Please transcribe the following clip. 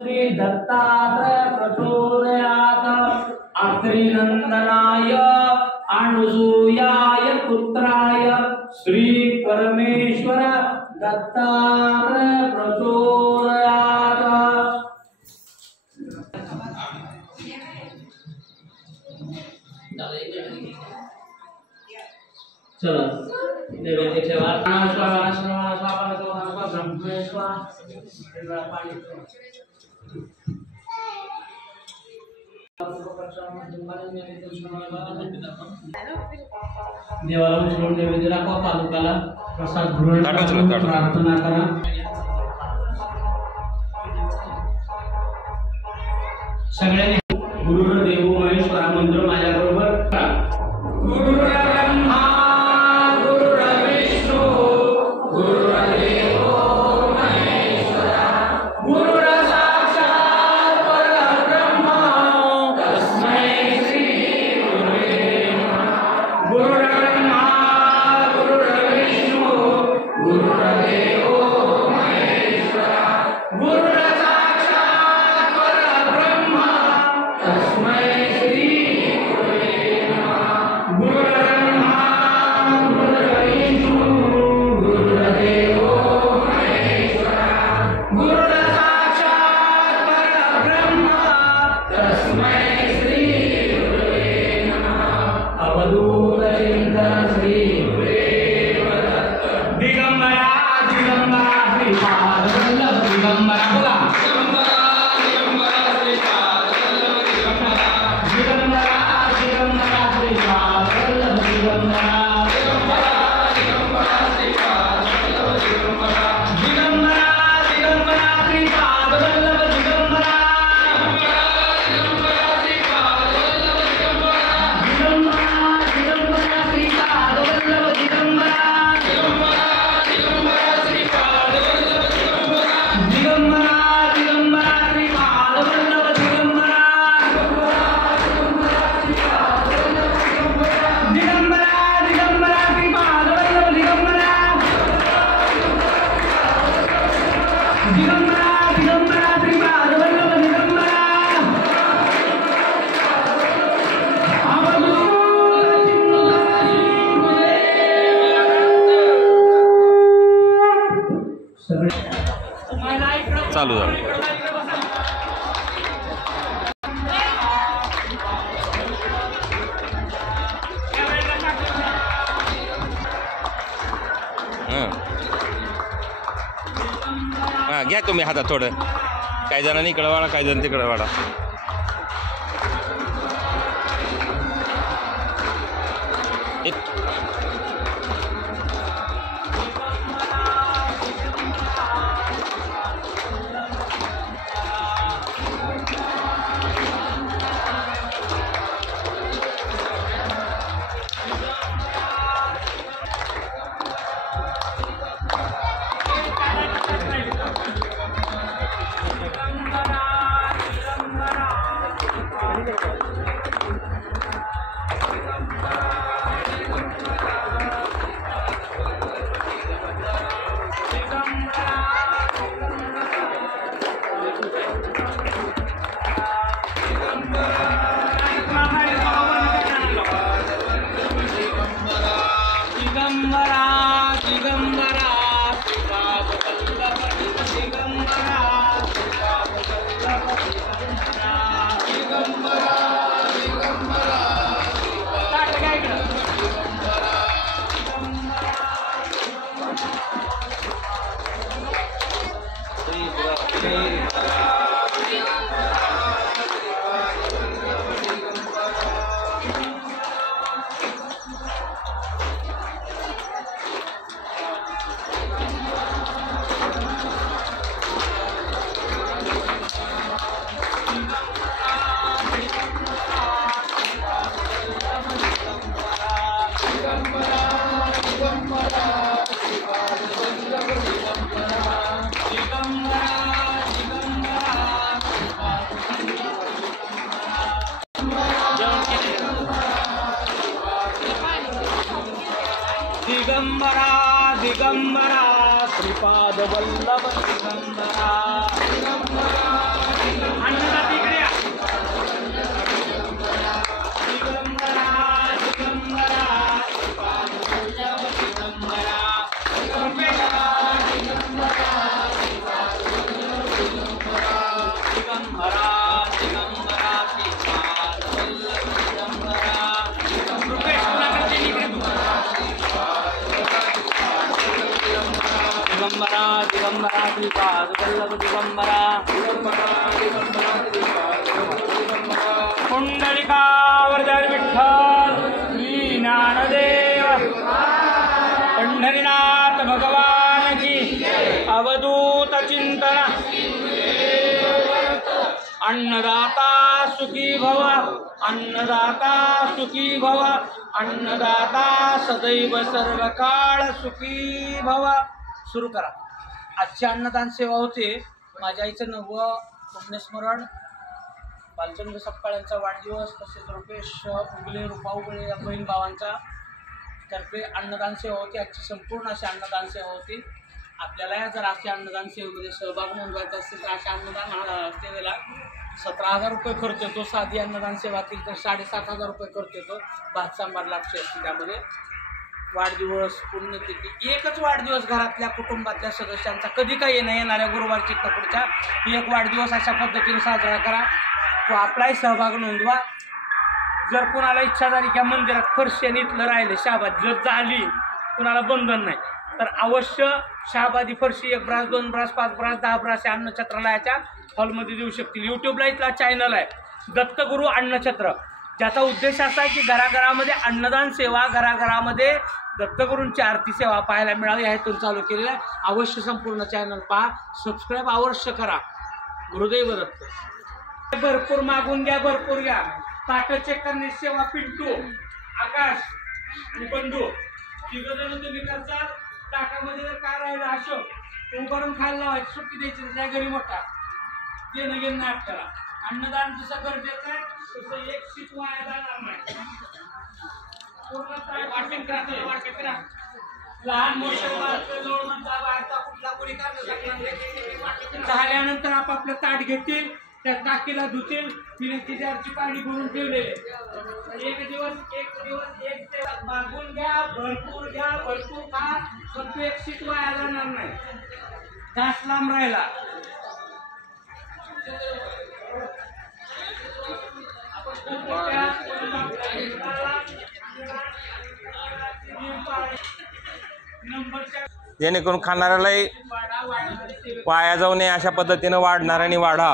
श्री दत्तात्रय प्रचोदयात् अत्रिनंदनाय अनुसूयाय पुत्राय श्री परमेश्वर दत्तात्रय प्रचोदयात्। चलो नैवेद्य ठेवा। देवाला उचलून नैवेद्य दाखवा, पालकाला प्रसाद ग्रहण करा, प्रार्थना करा। सगळ्यांनी गुरुर्देवो महेश्वरा मंत्र माझ्या बरोबर गुरुर्ब्रह्मा गुरुर्विष्णू गुरुर्देवो महेश्वरा गुरुर्साक्षात् परब्रह्म तस्मै श्री गुरुवे नमः। गुरुर्ब्रह्मा गुरुर्विष्णू गुरुर्देवो महेश्वरा गुरुर्साक्षात् परब्रह्म तस्मै श्री गुरुवे नमः। गुरुर्ब्रह्मा गुरुर्विष्णू गुरुर्देवो महेश्वरा गुरुर्साक्षात् परब्रह्म तस्मै श्री गुरुवे नमः। अवधूत चिंतन श्री गुरुवे दत्त। दिगंबरा दिगंबरा श्रीपाद वल्लभ दिगंबरा बोला दिगंबरा दिगंबरा श्रीपाद वल्लभ दिगंबरा दिगंबरा दिगंबरा श्रीपाद वल्लभ दिगंबरा दिगंबरा दिगंबरा श्रीपाद वल्लभ दिगंबरा दिगंबरा दिगंबरा श्रीपाद वल्लभ दिगंबरा दिगंबरा श्रीपाद वल्लभ दिगंबरा दिगंबरा दिगंबरा श्रीपाद वल्लभ दिगंबरा दिगंबरा दिगंबरा श्रीपाद वल्लभ दिगंबरा दिगंबरा दिगंबरा श्रीपाद वल्लभ दिगंबरा दिगंबरा दिगंबरा श्रीपाद वल्लभ दिगंबरा दिगंबरा दिगंबरा श्रीपाद वल्लभ दिगंबरा चालू झालं। हां घ्या तुम्ही हातात थोडं, काही जणांनी इकडं वाढा, काही जण तिकडं वाढा। दिगंबरा दिगंबरा श्रीपाद वल्लभ दिगंबरा श्रीपाद वल्लभ दिगंबरा दिगंबरा दिगंबरा ताट काय इकडं दिगंबरा दिगंबरा दिगंबरा श्रीपाद वल्लभ दिगंबरा दिगंबरा दिगंबरा पुंडलिकावरदार विठ्ठल श्री ज्ञानदेव पंढरीनाथ भगवान की अवधूत चिंतन अन्नदाता सुखी भव अन्नदाता सुखी भव अन्नदाता सदैव सर्वकाळ सुखी भव. सुरू करा. आजची अन्नदान सेवा होते. माझ्या आईचं 9वं पुण्यस्मरण, बालचंद्र सपकाळ यांचा वाढदिवस, तसेच रुपेश उगले, रुपा उगले या बहीण भावांचा तर्फे अन्नदान सेवा होती. आजची संपूर्ण अशी अन्नदान सेवा होती. आपल्याला जर अशा अन्नदान सेवेमध्ये सहभाग नोंदवायचा असेल तर अशा अन्नदान सेवेला 17,000 रुपये खर्च येतो. साधी अन्नदान सेवा केली तर 7,500 रुपये खर्च येतो. भात सांबार लापशी असते. त्यामध्ये वाढदिवस, पुण्यतिथी, एकच वाढदिवस घरातल्या कुटुंबातल्या सदस्यांचा, कधी काही येणाऱ्या गुरुवारची पुढच्या एक वाढदिवस अशा पद्धतीने साजरा करा. तो आपलाही सहभाग नोंदवा. जर कुणाला इच्छा झाली की मंदिरात फरशी इथलं राहिले शाबाद जर झाली, कुणाला बंधन नाही, तर अवश्य शहाबादी फरशी 1 ब्रास 2 ब्रास 5 ब्रास 10 ब्रास या अन्नछत्रालयाच्या हॉलमध्ये देऊ शकतील. यूट्यूबला इथला चॅनल आहे दत्तगुरु अन्नछत्र, ज्याचा उद्देश असा आहे की घराघरामध्ये अन्नदान सेवा, घराघरामध्ये दत्तगुरूंची आरती सेवा पाहायला मिळावी, हेतून चालू केलेलं आहे. अवश्य संपूर्ण चॅनल पहा, सबस्क्राईब अवश्य करा. गुरुदेव दत्त. भरपूर मागून घ्या, भरपूर घ्या. ताटं चेक करण्याची सेवा पिंटू, आकाश आणि बंधू तिघजण तुम्ही करता. ताटामध्ये जर काय राहिलं अशोक उभारून खायला लावायची, सुट्टी द्यायची त्या घरी मोठा देणं घेणं नाही आपल्याला. अन्नदान जसं गरजेचं आहे तसं एक शीत वाया जाणार नाही. पूर्ण वाटण करा. लहान मोठे जोड म्हणता बाहेरचा कुठला कोणी काय झाल्यानंतर आपापलं ताट घेतील, त्या टाकीला धुतील, पिण्याची जारची पाणी भरून ठेवलेले. एक दिवस मागून घ्या, भरपूर घ्या, भरपूर खा, पण तू एक शीत वाया जाणार नाही. घास लांब राहिला. जेणेकरून खाणाऱ्यालाही वाया जाऊ नये अशा पद्धतीने वाढणाऱ्याने वाढा.